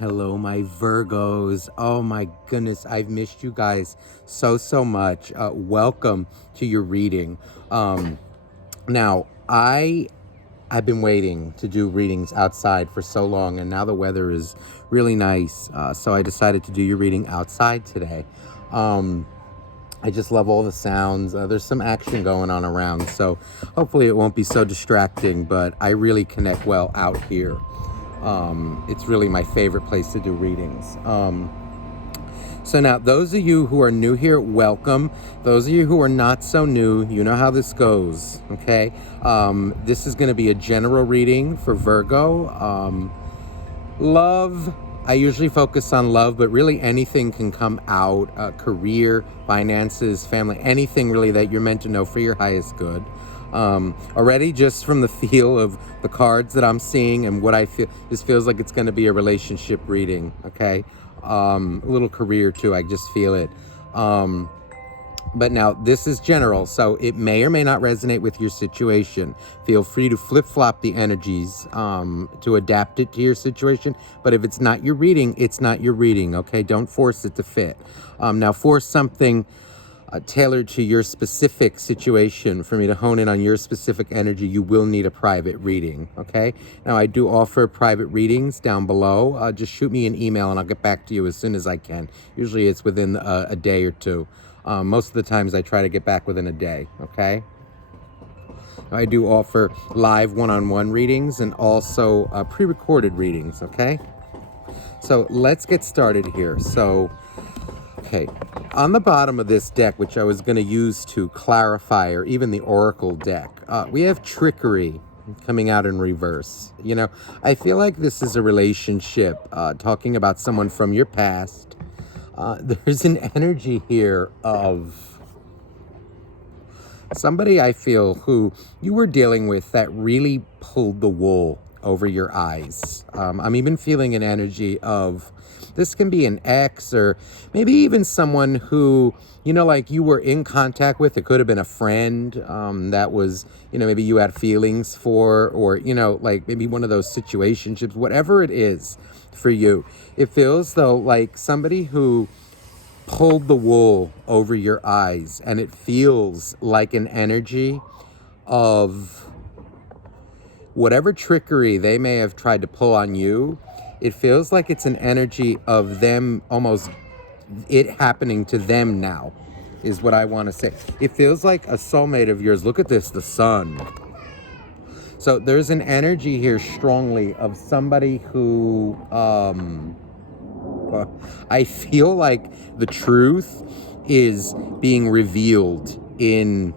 Hello, my Virgos. Oh my goodness, I've missed you guys so much. Welcome to your reading. Now, I've been waiting to do readings outside for so long, and now the weather is really nice. So I decided to do your reading outside today. I just love all the sounds. There's some action going on around, so hopefully it won't be so distracting, but I really connect well out here. It's really my favorite place to do readings. So now, those of you who are new here, welcome. Those of you who are not so new, you know how this goes, okay? This is going to be a general reading for Virgo. Love, I usually focus on love, but really anything can come out. Career, finances, family, anything really that you're meant to know for your highest good. Already just from the feel of the cards that I'm seeing and what I feel, this feels like it's going to be a relationship reading, okay? A little career too, I just feel it. But now this is general, so it may or may not resonate with your situation. Feel free to flip-flop the energies to adapt it to your situation. But if it's not your reading, it's not your reading, okay? Don't force it to fit. Now force something tailored to your specific situation for me to hone in on your specific energy, you will need a private reading, okay? Now, I do offer private readings down below. Just shoot me an email and I'll get back to you as soon as I can. Usually it's within a day or two. Most of the times I try to get back within a day, okay? I do offer live one-on-one readings and also pre-recorded readings, okay? So let's get started here. Okay, on the bottom of this deck, which I was going to use to clarify, or even the Oracle deck, we have trickery coming out in reverse. You know, I feel like this is a relationship, talking about someone from your past. There's an energy here of somebody I feel who you were dealing with that really pulled the wool over your eyes. I'm even feeling an energy of, this can be an ex or maybe even someone who, you know, like you were in contact with. It could have been a friend that was, you know, maybe you had feelings for, or, you know, like maybe one of those situationships, whatever it is for you. It feels though like somebody who pulled the wool over your eyes, and it feels like an energy of whatever trickery they may have tried to pull on you. It feels like it's an energy of them, almost it happening to them now, is what I want to say. It feels like a soulmate of yours. Look at this, the sun. So there's an energy here strongly of somebody who, I feel like the truth is being revealed in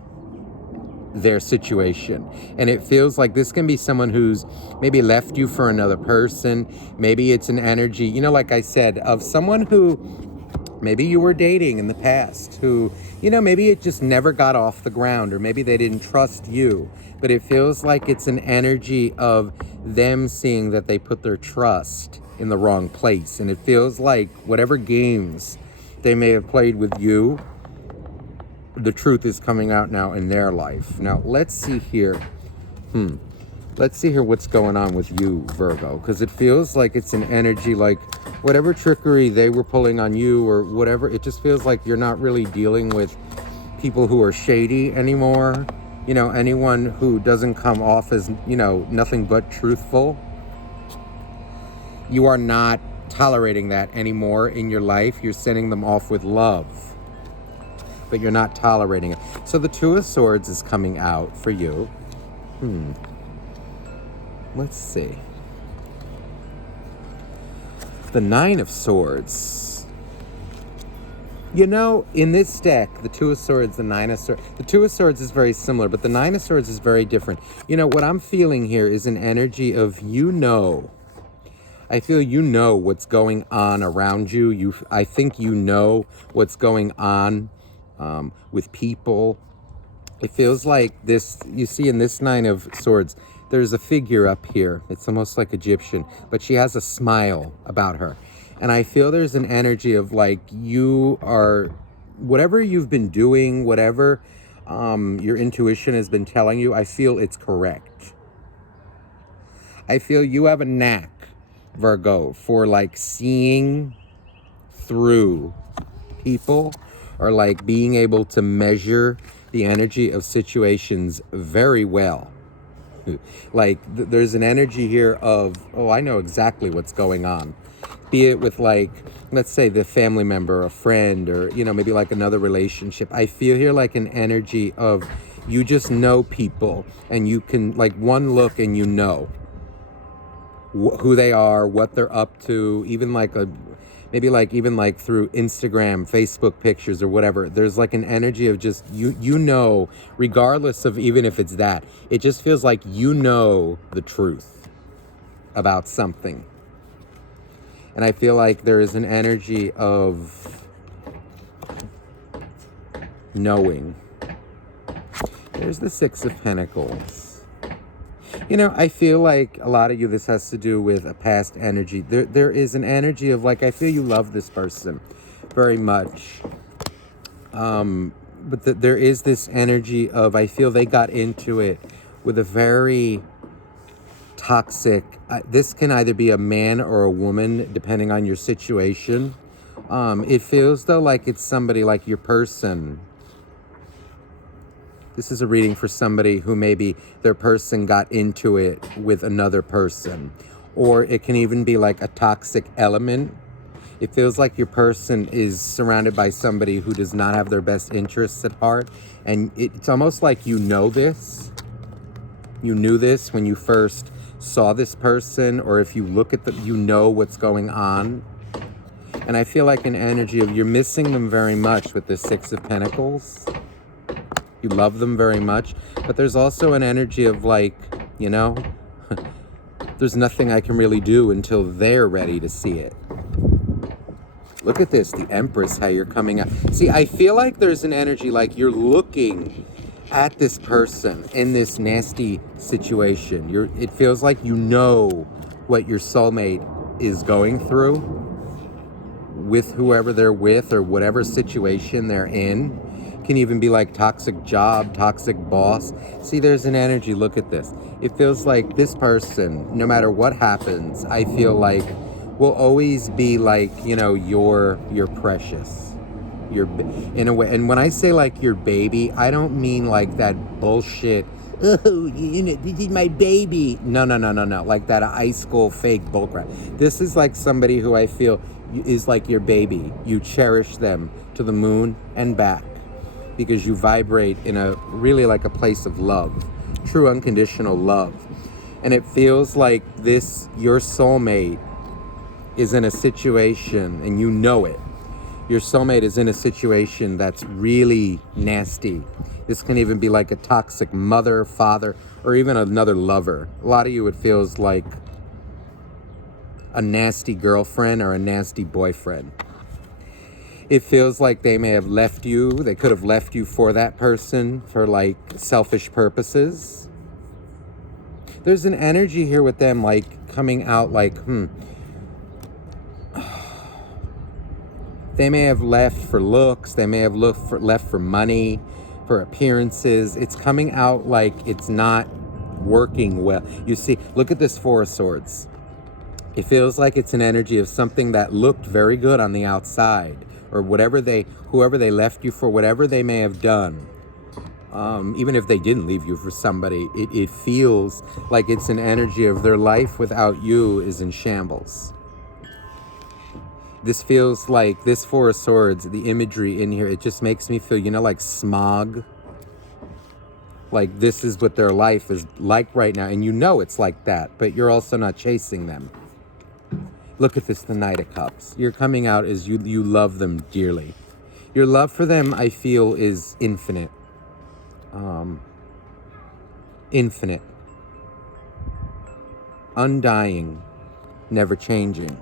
their situation, and it feels like this can be someone who's maybe left you for another person. Maybe it's an energy, you know, like I said, of someone who maybe you were dating in the past, who, you know, maybe it just never got off the ground, or maybe they didn't trust you, but it feels like it's an energy of them seeing that they put their trust in the wrong place, and it feels like whatever games they may have played with you, the truth is coming out now in their life. Now, let's see here. Let's see here what's going on with you, Virgo, because it feels like it's an energy like whatever trickery they were pulling on you or whatever, it just feels like you're not really dealing with people who are shady anymore. You know, anyone who doesn't come off as, you know, nothing but truthful. You are not tolerating that anymore in your life. You're sending them off with love, but you're not tolerating it. So the Two of Swords is coming out for you. Let's see. The Nine of Swords. You know, in this deck, the Two of Swords, the Nine of Swords, the Two of Swords is very similar, but the Nine of Swords is very different. You know, what I'm feeling here is an energy of, you know, I feel you know what's going on around you. I think you know what's going on with people. It feels like this, you see in this Nine of Swords, there's a figure up here. It's almost like Egyptian, but she has a smile about her. And I feel there's an energy of like you are, whatever you've been doing, whatever your intuition has been telling you, I feel it's correct. I feel you have a knack Virgo, for like seeing through people, or like being able to measure the energy of situations very well. Like there's an energy here of, oh, I know exactly what's going on. Be it with like, let's say the family member, a friend, or, you know, maybe like another relationship. I feel here like an energy of you just know people, and you can like one look and you know who they are, what they're up to, even like maybe like even like through Instagram, Facebook pictures or whatever. There's like an energy of just you know, regardless of even if it's that, it just feels like you know the truth about something. And I feel like there is an energy of knowing. There's the Six of Pentacles. You know, I feel like a lot of you, this has to do with a past energy. There is an energy of like, I feel you love this person very much. But there is this energy of, I feel they got into it with a very toxic, this can either be a man or a woman, depending on your situation. It feels though like it's somebody like your person. This is a reading for somebody who maybe their person got into it with another person. Or it can even be like a toxic element. It feels like your person is surrounded by somebody who does not have their best interests at heart. And it's almost like you know this. You knew this when you first saw this person, or if you look at them, you know what's going on. And I feel like an energy of you're missing them very much with the Six of Pentacles. You love them very much, but there's also an energy of like, you know, there's nothing I can really do until they're ready to see it. Look at this, the Empress, how you're coming out. See, I feel like there's an energy like you're looking at this person in this nasty situation. It feels like you know what your soulmate is going through with whoever they're with, or whatever situation they're in. Can even be like toxic job, toxic boss. See, there's an energy, look at this. It feels like this person, no matter what happens, I feel like will always be like, you know, your precious. Your, in a way, and when I say like your baby, I don't mean like that bullshit, oh, you know, this is my baby. No. Like that high school fake bullcrap. This is like somebody who I feel is like your baby. You cherish them to the moon and back, because you vibrate in a really like a place of love, true unconditional love. And it feels like this, your soulmate is in a situation, and you know it. Your soulmate is in a situation that's really nasty. This can even be like a toxic mother, father, or even another lover. A lot of you, it feels like a nasty girlfriend or a nasty boyfriend. It feels like they may have left you. They could have left you for that person for like selfish purposes. There's an energy here with them like coming out like, They may have left for looks. They may have left for money, for appearances. It's coming out like it's not working well. You see, look at this Four of Swords. It feels like it's an energy of something that looked very good on the outside, or whoever they left you for, whatever they may have done. Even if they didn't leave you for somebody, it feels like it's an energy of their life without you is in shambles. This feels like, this Four of Swords, the imagery in here, it just makes me feel, you know, like smog. Like this is what their life is like right now. And you know it's like that, but you're also not chasing them. Look at this, the Knight of Cups. You're coming out as you love them dearly. Your love for them, I feel, is infinite. Infinite. Undying. Never changing.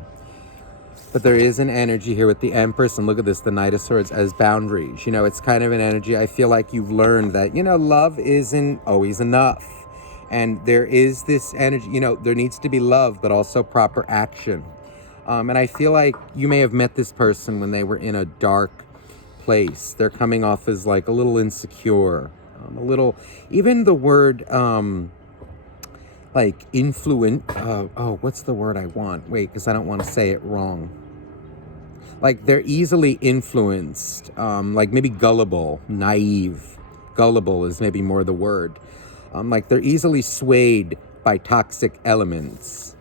But there is an energy here with the Empress, and look at this, the Knight of Swords, as boundaries. You know, it's kind of an energy, I feel like you've learned that, you know, love isn't always enough. And there is this energy, you know, there needs to be love, but also proper action. And I feel like you may have met this person when they were in a dark place. They're coming off as like a little insecure, a little, even the word, like what's the word I want? Wait, because I don't want to say it wrong. Like they're easily influenced, like maybe gullible, naive. Gullible is maybe more the word. Like they're easily swayed by toxic elements.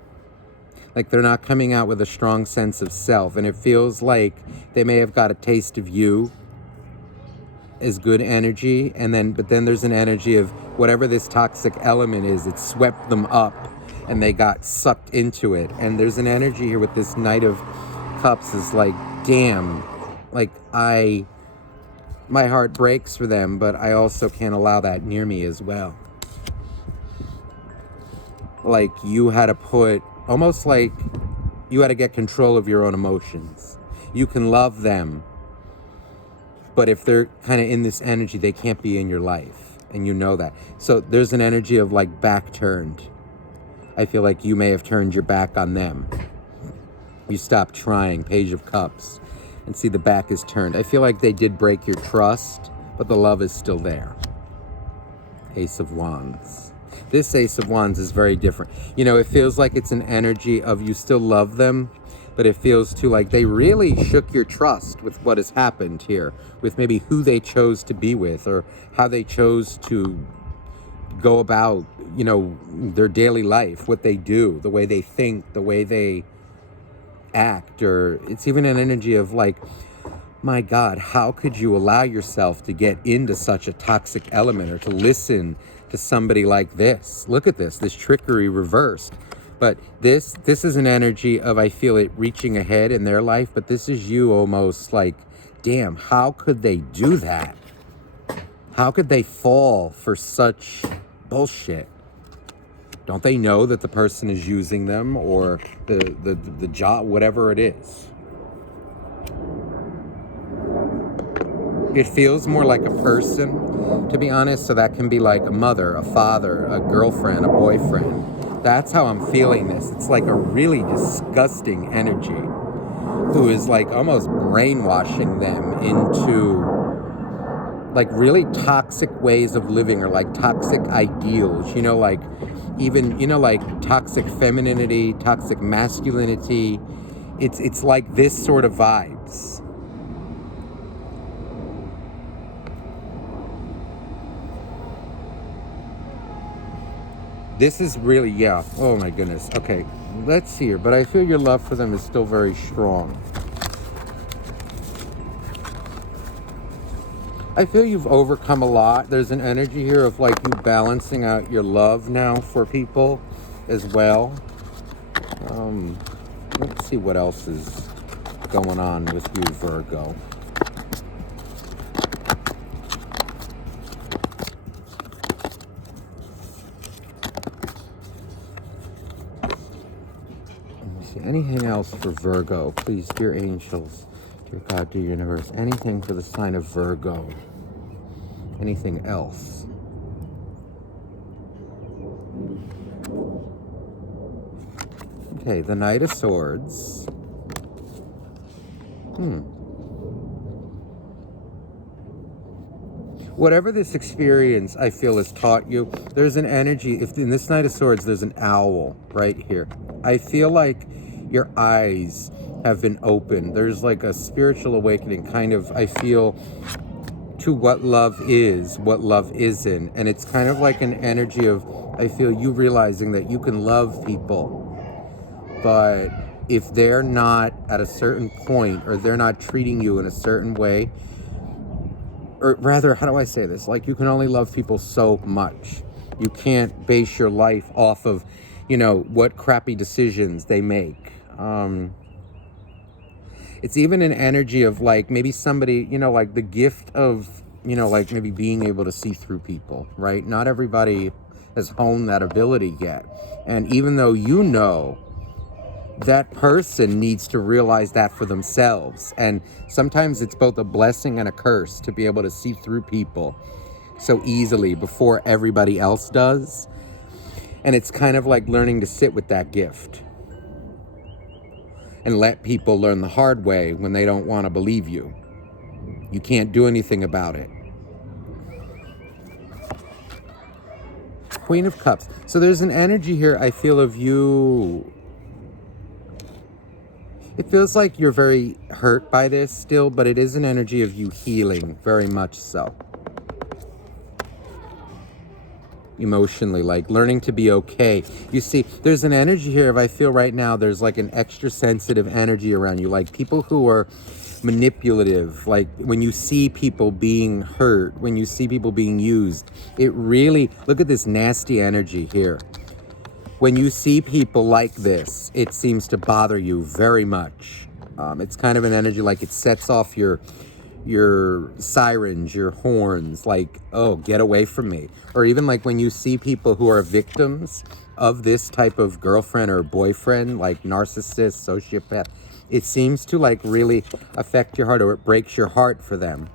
Like they're not coming out with a strong sense of self, and it feels like they may have got a taste of you as good energy, but then there's an energy of whatever this toxic element is, it swept them up and they got sucked into it. And there's an energy here with this Knight of Cups is like, damn, like my heart breaks for them, but I also can't allow that near me as well. Like you had to put, almost like you had to get control of your own emotions. You can love them, but if they're kind of in this energy, they can't be in your life, and you know that. So there's an energy of like back turned. I feel like you may have turned your back on them. You stopped trying, Page of Cups, and see the back is turned. I feel like they did break your trust, but the love is still there. Ace of Wands. This Ace of Wands is very different. You know, it feels like it's an energy of you still love them, but it feels too like they really shook your trust with what has happened here, with maybe who they chose to be with or how they chose to go about, you know, their daily life, what they do, the way they think, the way they act. Or it's even an energy of like, my God, how could you allow yourself to get into such a toxic element or to listen to somebody like this? Look at this trickery reversed. But this is an energy of, I feel it reaching ahead in their life, but this is you almost like, damn, how could they do that? How could they fall for such bullshit? Don't they know that the person is using them or the job, whatever it is? It feels more like a person, to be honest, so that can be like a mother, a father, a girlfriend, a boyfriend. That's how I'm feeling this. It's like a really disgusting energy who is like almost brainwashing them into like really toxic ways of living or like toxic ideals, you know, like even, you know, like toxic femininity, toxic masculinity. It's like this sort of vibes. This is really, yeah. Oh my goodness. Okay, let's see here. But I feel your love for them is still very strong. I feel you've overcome a lot. There's an energy here of like you balancing out your love now for people as well. Let's see what else is going on with you, Virgo. Anything else for Virgo? Please, dear angels, dear God, dear universe, anything for the sign of Virgo? Anything else? Okay, the Knight of Swords. Whatever this experience, I feel, has taught you, there's an energy. If in this Knight of Swords, there's an owl right here. I feel like your eyes have been opened. There's like a spiritual awakening, kind of, I feel, to what love is, what love isn't. And it's kind of like an energy of, I feel, you realizing that you can love people, but if they're not at a certain point or they're not treating you in a certain way, or rather, how do I say this? Like, you can only love people so much. You can't base your life off of, you know, what crappy decisions they make. It's even an energy of like maybe somebody, you know, like the gift of, you know, like maybe being able to see through people, right? Not everybody has honed that ability yet. And even though you know, that person needs to realize that for themselves. And sometimes it's both a blessing and a curse to be able to see through people so easily before everybody else does. And it's kind of like learning to sit with that gift and let people learn the hard way when they don't want to believe you. You can't do anything about it. Queen of Cups. So there's an energy here, I feel, of you. It feels like you're very hurt by this still, but it is an energy of you healing, very much so. Emotionally, like learning to be okay. You see, there's an energy here of, I feel right now, there's like an extra sensitive energy around you, like people who are manipulative, like when you see people being hurt, when you see people being used, it really, look at this nasty energy here. When you see people like this, it seems to bother you very much. It's kind of an energy like it sets off your sirens, your horns, like, oh, get away from me. Or even like when you see people who are victims of this type of girlfriend or boyfriend, like narcissist, sociopath, it seems to like really affect your heart, or it breaks your heart for them.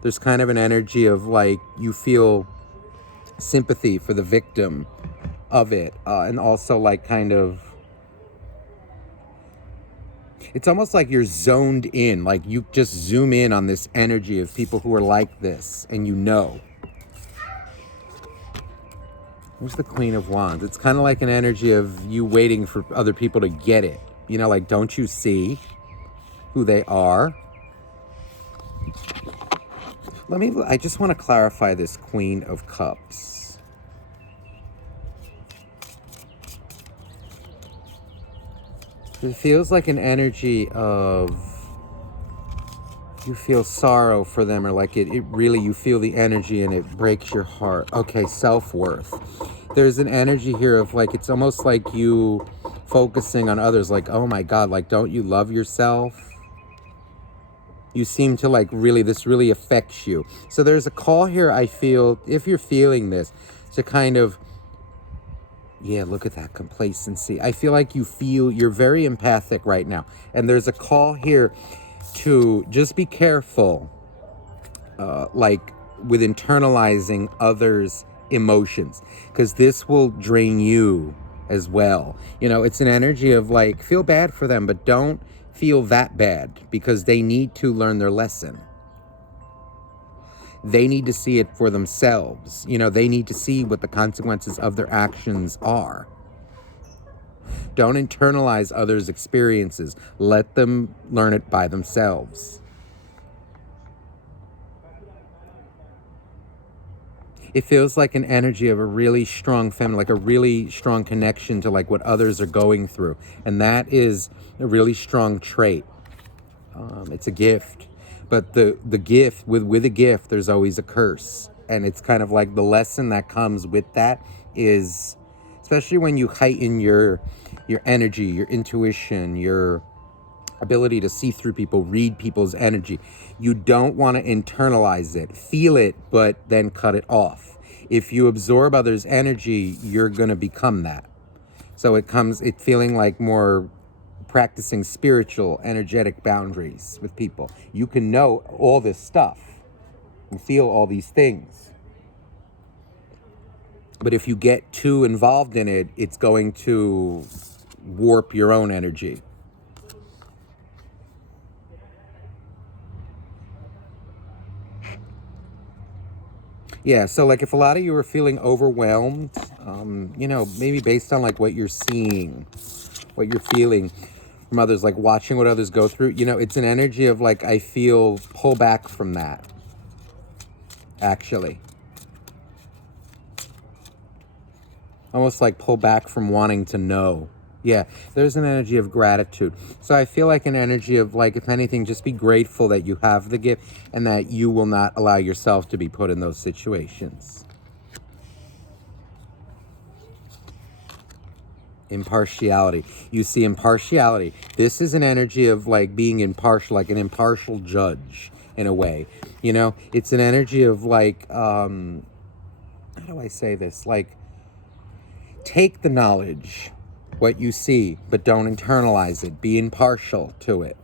There's kind of an energy of like you feel sympathy for the victim of it, and also like kind of, it's almost like you're zoned in, like you just zoom in on this energy of people who are like this, and you know. Where's the Queen of Wands? It's kind of like an energy of you waiting for other people to get it. You know, like, don't you see who they are? I just want to clarify this Queen of Cups. It feels like an energy of you feel sorrow for them, or like it really, you feel the energy and it breaks your heart. Okay, self-worth. There's an energy here of like, it's almost like you focusing on others, like, oh my God, like, don't you love yourself? You seem to like really, this really affects you. So there's a call here, I feel, if you're feeling this, to kind of, yeah, look at that complacency. I feel like you're very empathic right now. And there's a call here to just be careful, like with internalizing others' emotions, because this will drain you as well. You know, it's an energy of like, feel bad for them, but don't feel that bad, because they need to learn their lesson. They need to see it for themselves. You know, they need to see what the consequences of their actions are. Don't internalize others' experiences. Let them learn it by themselves. It feels like an energy of a really strong feminine, like a really strong connection to like what others are going through. And that is a really strong trait. It's a gift. But the gift, with a gift, there's always a curse. And it's kind of like the lesson that comes with that is, especially when you heighten your energy, your intuition, your ability to see through people, read people's energy, you don't want to internalize it. Feel it, but then cut it off. If you absorb others' energy, you're going to become that. So it feeling like more practicing spiritual, energetic boundaries with people. You can know all this stuff and feel all these things. But if you get too involved in it, it's going to warp your own energy. Yeah, so like if a lot of you are feeling overwhelmed, you know, maybe based on like what you're seeing, what you're feeling from others, like watching what others go through, you know, it's an energy of like, I feel pull back from that, actually. Almost like pull back from wanting to know. Yeah, there's an energy of gratitude. So I feel like an energy of like, if anything, just be grateful that you have the gift and that you will not allow yourself to be put in those situations. Impartiality. You see impartiality. This is an energy of like being impartial, like an impartial judge in a way. You know, it's an energy of like, how do I say this? Like, take the knowledge, what you see, but don't internalize it. Be impartial to it.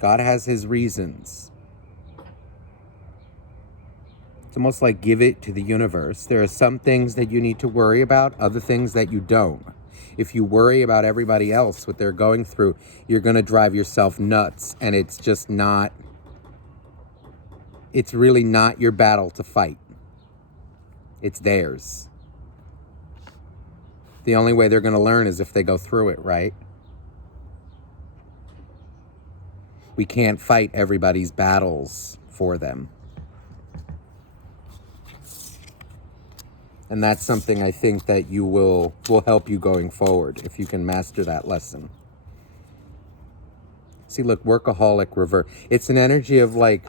God has his reasons. It's almost like give it to the universe. There are some things that you need to worry about, other things that you don't. If you worry about everybody else, what they're going through, you're going to drive yourself nuts, and it's just not it's really not your battle to fight. It's theirs. The only way they're going to learn is if they go through it, right? We can't fight everybody's battles for them. And that's something I think that you will help you going forward if you can master that lesson. See, look, workaholic revert. It's an energy of like,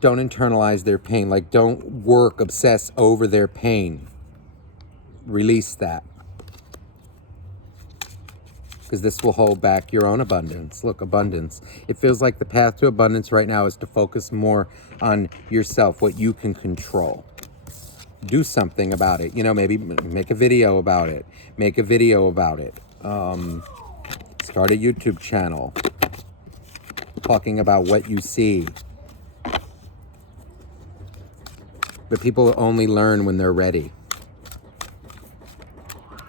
don't internalize their pain. Like, don't obsess over their pain. Release that. Because this will hold back your own abundance. Look, abundance. It feels like the path to abundance right now is to focus more on yourself, what you can control. Do something about it. You know, maybe make a video about it. Make a video about it. Start a YouTube channel talking about what you see. But people only learn when they're ready.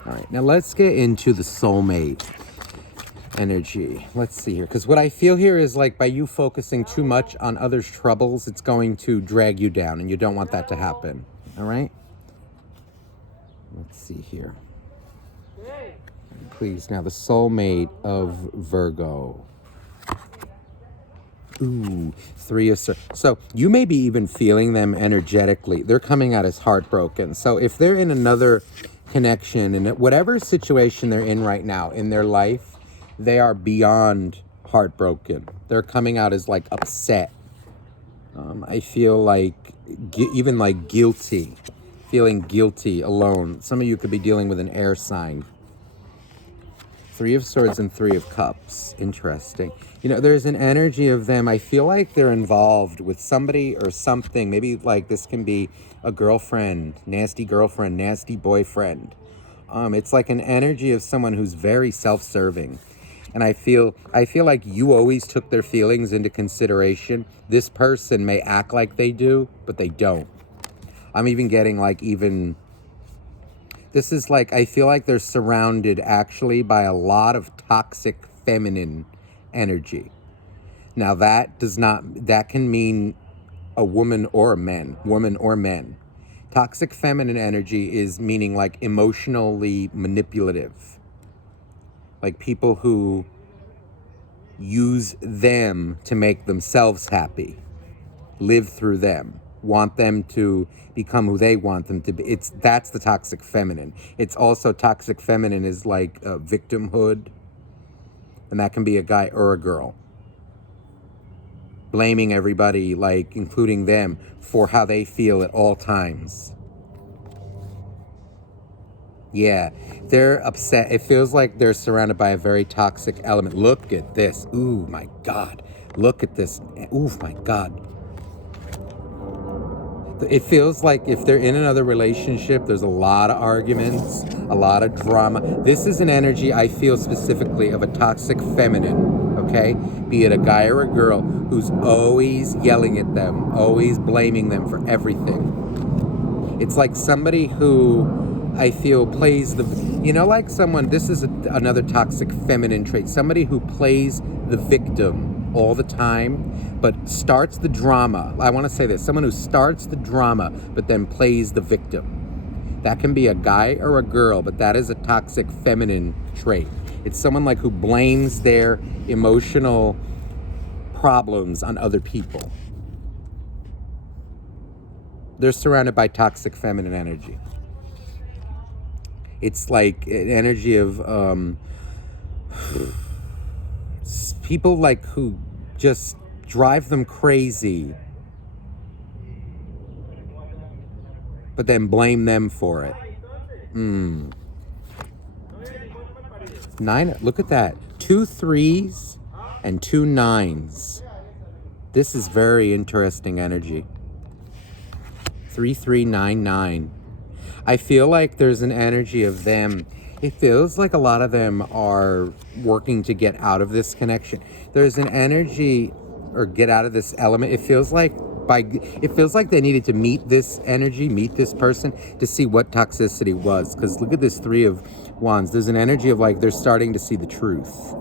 All right, now let's get into the soulmate energy. Let's see here. Because what I feel here is like by you focusing too much on others' troubles, it's going to drag you down, and you don't want that to happen. All right? Let's see here. Please, now the soulmate of Virgo. Ooh, 3 of Swords. So you may be even feeling them energetically. They're coming out as heartbroken. So if they're in another connection, in whatever situation they're in right now in their life, they are beyond heartbroken. They're coming out as like upset. I feel like even like guilty, feeling guilty alone. Some of you could be dealing with an air sign. 3 of Swords and 3 of Cups. Interesting. You know, there's an energy of them. I feel like they're involved with somebody or something. Maybe like this can be a girlfriend, nasty boyfriend. It's like an energy of someone who's very self-serving. And I feel like you always took their feelings into consideration. This person may act like they do, but they don't. I'm even getting like this is like, I feel like they're surrounded actually by a lot of toxic feminine energy. Now that can mean a woman or men. Toxic feminine energy is meaning like emotionally manipulative. Like people who use them to make themselves happy, live through them, want them to become who they want them to be. That's the toxic feminine. It's also toxic feminine is like victimhood, and that can be a guy or a girl. Blaming everybody, like including them, for how they feel at all times. Yeah, they're upset. It feels like they're surrounded by a very toxic element. Look at this. Ooh, my God. Look at this. Ooh, my God. It feels like if they're in another relationship, there's a lot of arguments, a lot of drama. This is an energy I feel specifically of a toxic feminine, okay? Be it a guy or a girl who's always yelling at them, always blaming them for everything. It's like somebody who I feel plays like someone, this is another toxic feminine trait, somebody who plays the victim all the time, but starts the drama. I want to say this, someone who starts the drama, but then plays the victim. That can be a guy or a girl, but that is a toxic feminine trait. It's someone like who blames their emotional problems on other people. They're surrounded by toxic feminine energy. It's like an energy of people like who just drive them crazy, but then blame them for it. 9, look at that. 2 3s and 2 9s. This is very interesting energy. 3 3 9 9. I feel like there's an energy of them. It feels like a lot of them are working to get out of this connection. There's an energy, or get out of this element. It feels like they needed to meet this energy, meet this person to see what toxicity was. Because look at this 3 of Wands. There's an energy of like they're starting to see the truth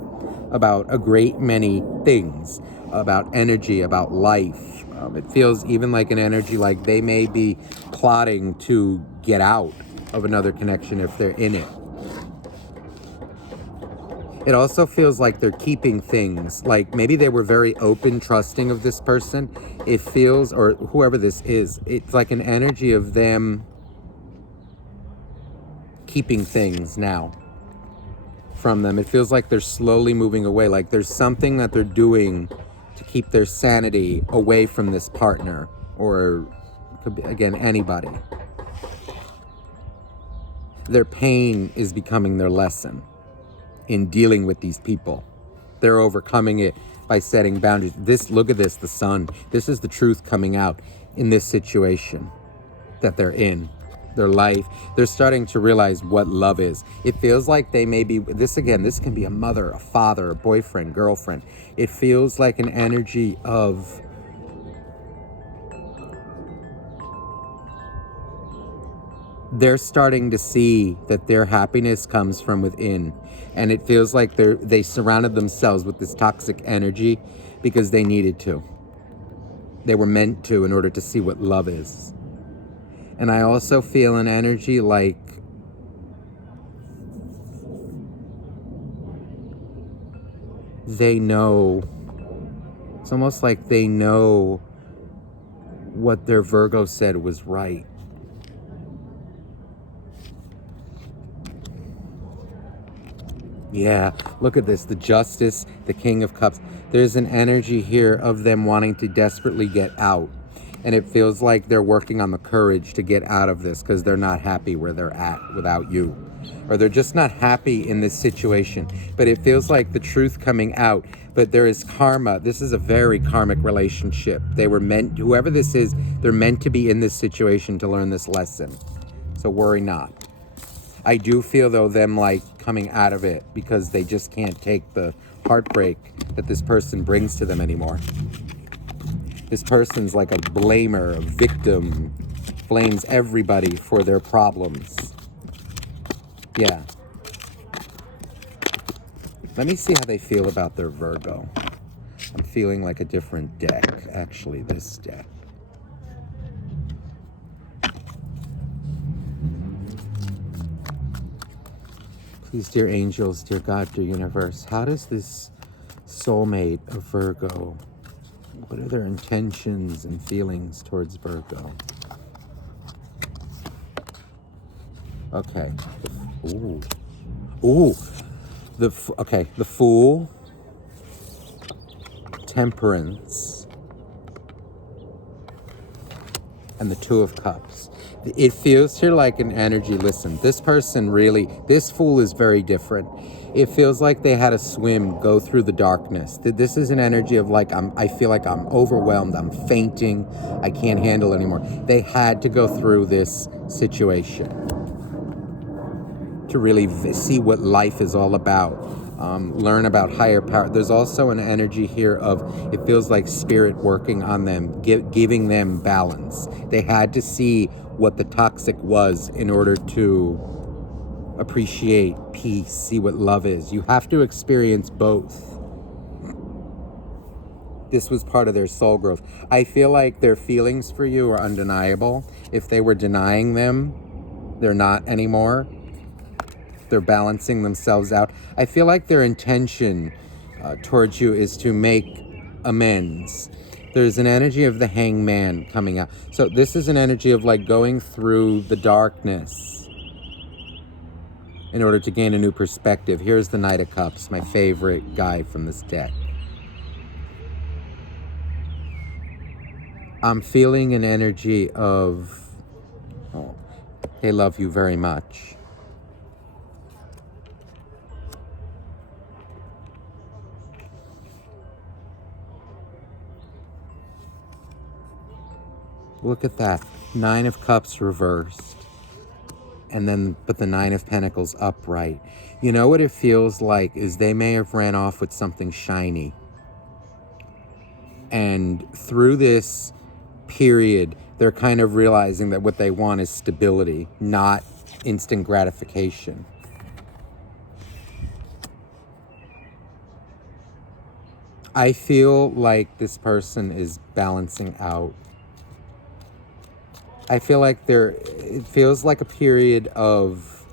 about a great many things, about energy, about life. It feels even like an energy like they may be plotting to get out of another connection if they're in it. It also feels like they're keeping things, like maybe they were very open, trusting of this person. It feels, or whoever this is, it's like an energy of them keeping things now from them. It feels like they're slowly moving away, like there's something that they're doing to keep their sanity away from this partner, or could be, again, anybody. Their pain is becoming their lesson in dealing with these people. They're overcoming it by setting boundaries. Look at this, the sun. This is the truth coming out in this situation that they're in, their life. They're starting to realize what love is. It feels like they may be, this can be a mother, a father, a boyfriend, girlfriend. It feels like an energy of they're starting to see that their happiness comes from within. And it feels like they surrounded themselves with this toxic energy because they needed to. They were meant to, in order to see what love is. And I also feel an energy like they know. It's almost like they know what their Virgo said was right. Yeah, look at this, the Justice, the King of Cups. There's an energy here of them wanting to desperately get out. And it feels like they're working on the courage to get out of this because they're not happy where they're at without you. Or they're just not happy in this situation. But it feels like the truth coming out. But there is karma. This is a very karmic relationship. They were meant, whoever this is, they're meant to be in this situation to learn this lesson. So worry not. I do feel, though, them like coming out of it because they just can't take the heartbreak that this person brings to them anymore. This person's like a blamer, a victim, blames everybody for their problems. Yeah. Let me see how they feel about their Virgo. I'm feeling like a different deck, actually, this deck. Please, dear angels, dear God, dear universe, how does this soulmate of Virgo, what are their intentions and feelings towards Virgo? Okay. The Fool, Temperance, and the Two of Cups. It feels here like an energy. Listen, this person really, this Fool is very different. It feels like they had to swim, go through the darkness. This is an energy of like, I feel like I'm overwhelmed, I'm fainting, I can't handle anymore. They had to go through this situation to really see what life is all about. Learn about higher power. There's also an energy here of, it feels like spirit working on them, giving them balance. They had to see what the toxic was in order to appreciate peace, see what love is. You have to experience both. This was part of their soul growth. I feel like their feelings for you are undeniable. If they were denying them, they're not anymore. They're balancing themselves out. I feel like their intention towards you is to make amends. There's an energy of the Hangman coming out. So this is an energy of like going through the darkness in order to gain a new perspective. Here's the Knight of Cups, my favorite guy from this deck. I'm feeling an energy of, they love you very much. Look at that. Nine of Cups reversed. And then, but the Nine of Pentacles upright. You know what it feels like is they may have ran off with something shiny. And through this period, they're kind of realizing that what they want is stability, not instant gratification. I feel like this person is balancing out. I feel like it feels like a period of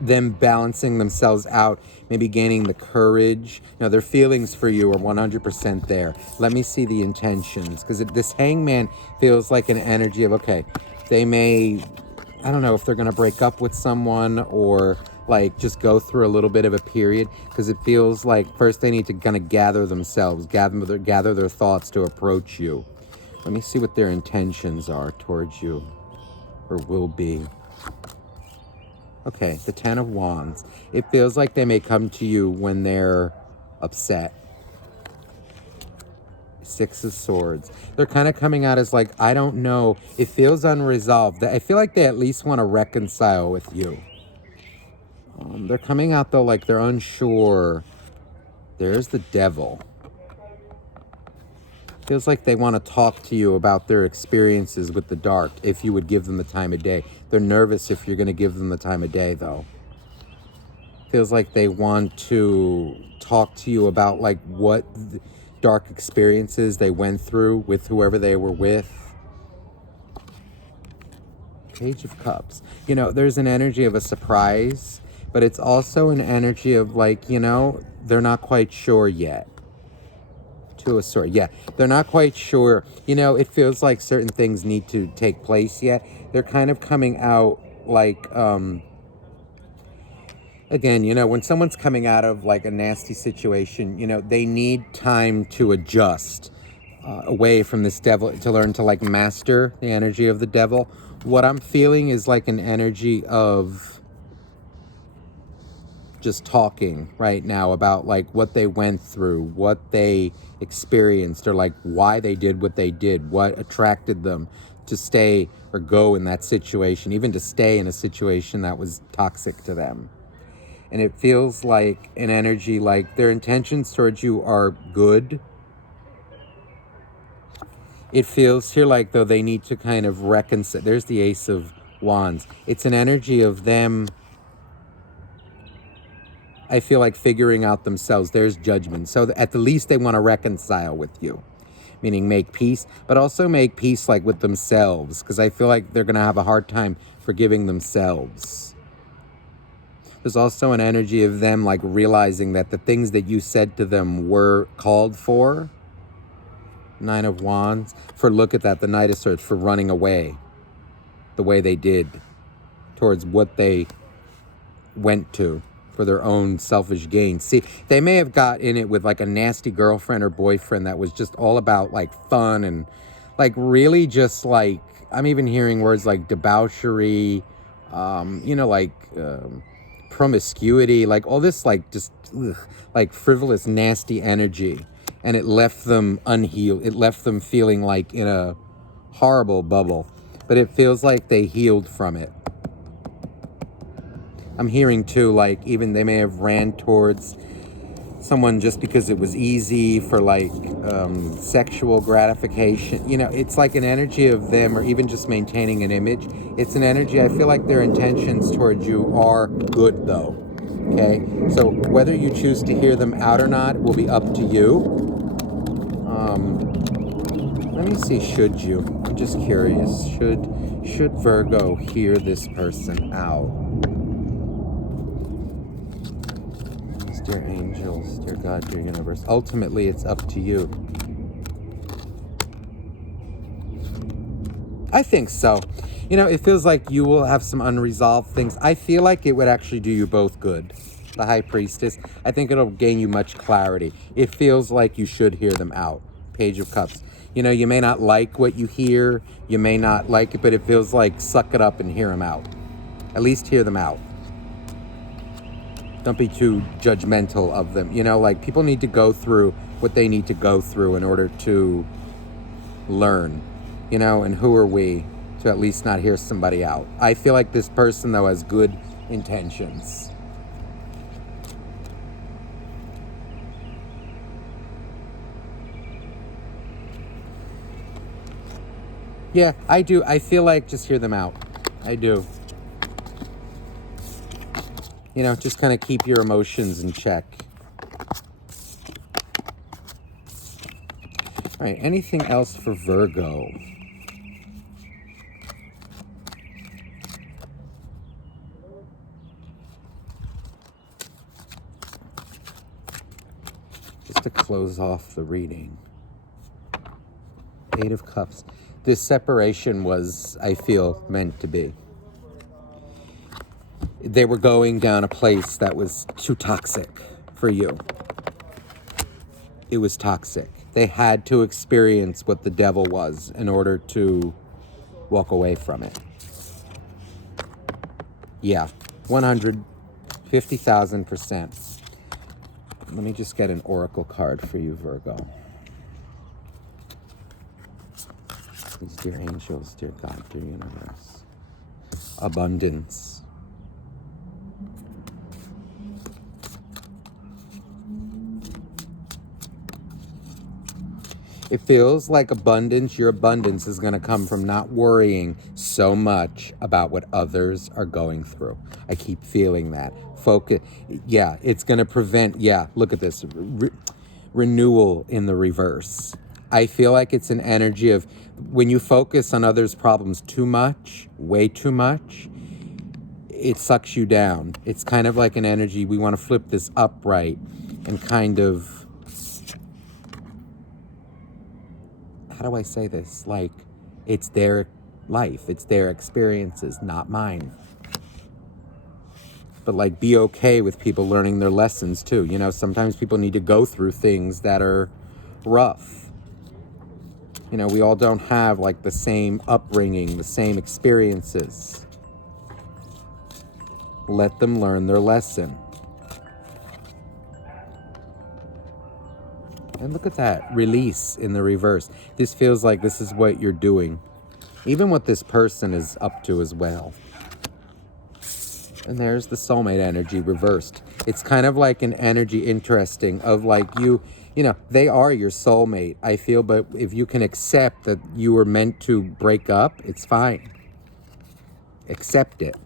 them balancing themselves out, maybe gaining the courage. Now, their feelings for you are 100% there. Let me see the intentions, because this hangman feels like an energy of, okay, they may, I don't know if they're going to break up with someone or like just go through a little bit of a period, because it feels like first they need to kind of gather themselves, gather their thoughts to approach you. Let me see what their intentions are towards you, or will be. Okay, the Ten of Wands. It feels like they may come to you when they're upset. Six of Swords. They're kind of coming out as like, I don't know. It feels unresolved. I feel like they at least want to reconcile with you. They're coming out though like they're unsure. There's the Devil. Feels like they want to talk to you about their experiences with the dark, if you would give them the time of day. They're nervous if you're going to give them the time of day, though. Feels like they want to talk to you about like what dark experiences they went through with whoever they were with. Page of Cups. You know, there's an energy of a surprise, but it's also an energy of like, you know, they're not quite sure yet. Two of Swords. Yeah, they're not quite sure. You know, it feels like certain things need to take place yet. They're kind of coming out like, again, you know, when someone's coming out of like a nasty situation, you know, they need time to adjust away from this devil, to learn to like master the energy of the devil. What I'm feeling is like an energy of just talking right now about like what they went through, what they experienced, or like why they did what they did, what attracted them to stay or go in that situation, even to stay in a situation that was toxic to them. And it feels like an energy like their intentions towards you are good. It feels here like though they need to kind of reconcile. There's the Ace of Wands. It's an energy of them, I feel like, figuring out themselves. There's Judgment. So at the least they want to reconcile with you, meaning make peace, but also make peace like with themselves, because I feel like they're going to have a hard time forgiving themselves. There's also an energy of them like realizing that the things that you said to them were called for. Nine of Wands. For, look at that, the Knight of Swords, for running away the way they did towards what they went to for their own selfish gain. See, they may have got in it with like a nasty girlfriend or boyfriend that was just all about like fun and like really just like, I'm even hearing words like debauchery, you know, like promiscuity, like all this like just like frivolous, nasty energy. And it left them unhealed. It left them feeling like in a horrible bubble. But it feels like they healed from it. I'm hearing too, like even they may have ran towards someone just because it was easy for like sexual gratification. You know, it's like an energy of them, or even just maintaining an image. It's an energy, I feel like their intentions towards you are good though. Okay, so whether you choose to hear them out or not will be up to you. Let me see, should you? I'm just curious. Should Virgo hear this person out? Dear angels, dear God, dear universe. Ultimately, it's up to you. I think so. You know, it feels like you will have some unresolved things. I feel like it would actually do you both good. The High Priestess. I think it'll gain you much clarity. It feels like you should hear them out. Page of Cups. You know, you may not like what you hear. You may not like it, but it feels like suck it up and hear them out. At least hear them out. Don't be too judgmental of them. You know, like people need to go through what they need to go through in order to learn. You know, and who are we to at least not hear somebody out? I feel like this person, though, has good intentions. Yeah, I do. I feel like just hear them out. I do. You know, just kind of keep your emotions in check. All right, anything else for Virgo? Just to close off the reading. Eight of Cups. This separation was, I feel, meant to be. They were going down a place that was too toxic for you. It was toxic. They had to experience what the devil was in order to walk away from it. Yeah, 150,000%. Let me just get an oracle card for you, Virgo. Please, dear angels, dear God, dear universe. Abundance. It feels like abundance, your abundance is going to come from not worrying so much about what others are going through. I keep feeling that. Focus. Yeah, it's going to prevent, look at this. Renewal in the reverse. I feel like it's an energy of when you focus on others' problems too much, way too much, it sucks you down. It's kind of like an energy, we want to flip this upright and kind of, how do I say this? Like, it's their life, it's their experiences, not mine. But like, be okay with people learning their lessons too. You know, sometimes people need to go through things that are rough. You know, we all don't have like the same upbringing, the same experiences. Let them learn their lesson. And look at that, release in the reverse. This feels like this is what you're doing. Even what this person is up to as well. And there's the soulmate energy reversed. It's kind of like an energy interesting of like you know, they are your soulmate, I feel, but if you can accept that you were meant to break up, it's fine. Accept it.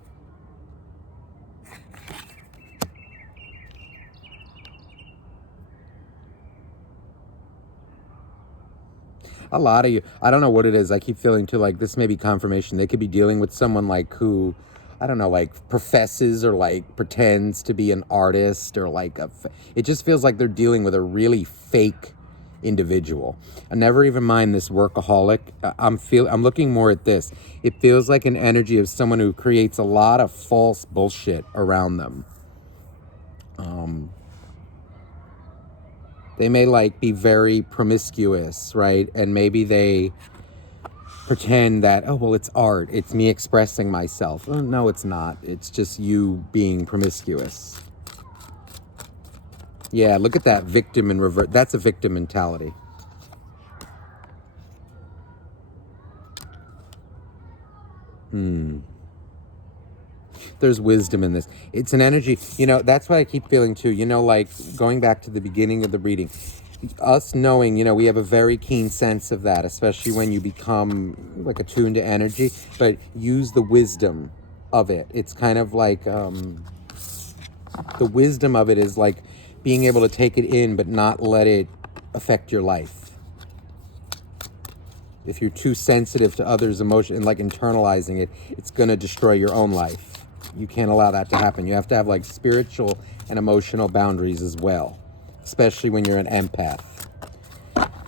A lot of you, I don't know what it is. I keep feeling too like this may be confirmation. They could be dealing with someone like who, I don't know, like professes or like pretends to be an artist or like it just feels like they're dealing with a really fake individual. I never even mind this workaholic. I'm looking more at this. It feels like an energy of someone who creates a lot of false bullshit around them. They may like be very promiscuous, right? And maybe they pretend that, oh, well, it's art. It's me expressing myself. Oh, no, it's not. It's just you being promiscuous. Yeah, look at that victim in reverse. That's a victim mentality. There's wisdom in this. It's an energy, you know, that's what I keep feeling too. You know, like going back to the beginning of the reading, us knowing, you know, we have a very keen sense of that, especially when you become like attuned to energy, but use the wisdom of it. It's kind of like, the wisdom of it is like being able to take it in, but not let it affect your life. If you're too sensitive to others' emotion and like internalizing it, it's going to destroy your own life. You can't allow that to happen. You have to have like spiritual and emotional boundaries as well, especially when you're an empath.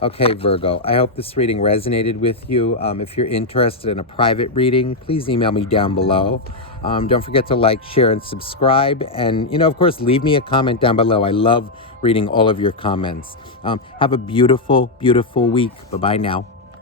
Okay, Virgo, I hope this reading resonated with you. If you're interested in a private reading, please email me down below. Don't forget to like, share, and subscribe. And, you know, of course, leave me a comment down below. I love reading all of your comments. Have a beautiful, beautiful week. Bye-bye now.